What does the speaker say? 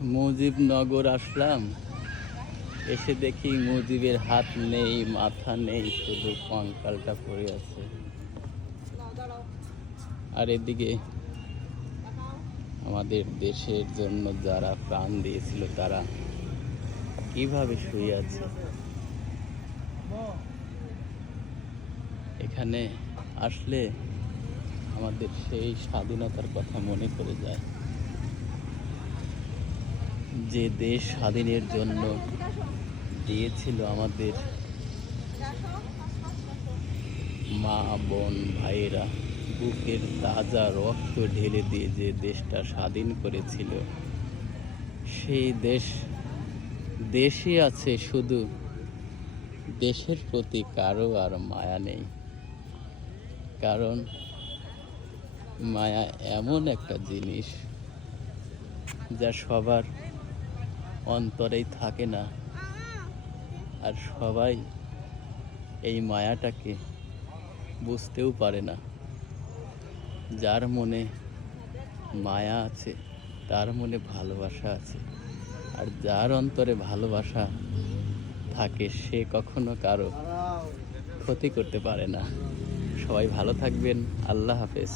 মুজিবনগর আসলাম, এসে দেখি মুজিবের হাত নেই, মাথা নেই, শুধু কঙ্কালটা পড়ে আছে। আর এদিকে আমাদের দেশের জন্য যারা প্রাণ দিয়েছিল তারা কিভাবে শুয়ে আছে। এখানে আসলে আমাদের সেই স্বাধীনতার কথা মনে পড়ে যায়, যে দেশ স্বাধীনের জন্য দিয়েছিল আমাদের মা বোন ভাইয়েরা, বুকের তাজা রক্ত ঢেলে দিয়ে যে দেশটা স্বাধীন করেছিল, সেই দেশই আছে, শুধু দেশের প্রতি কারো আর মায়া নেই। কারণ মায়া এমন একটা জিনিস যা সবার অন্তরেই থাকে না, আর সবাই এই মায়াটাকে বুঝতেও পারে না। যার মনে মায়া আছে তার মনে ভালোবাসা আছে, আর যার অন্তরে ভালোবাসা থাকে সে কখনো কারো ক্ষতি করতে পারে না। সবাই ভালো থাকবেন। আল্লাহ হাফেজ।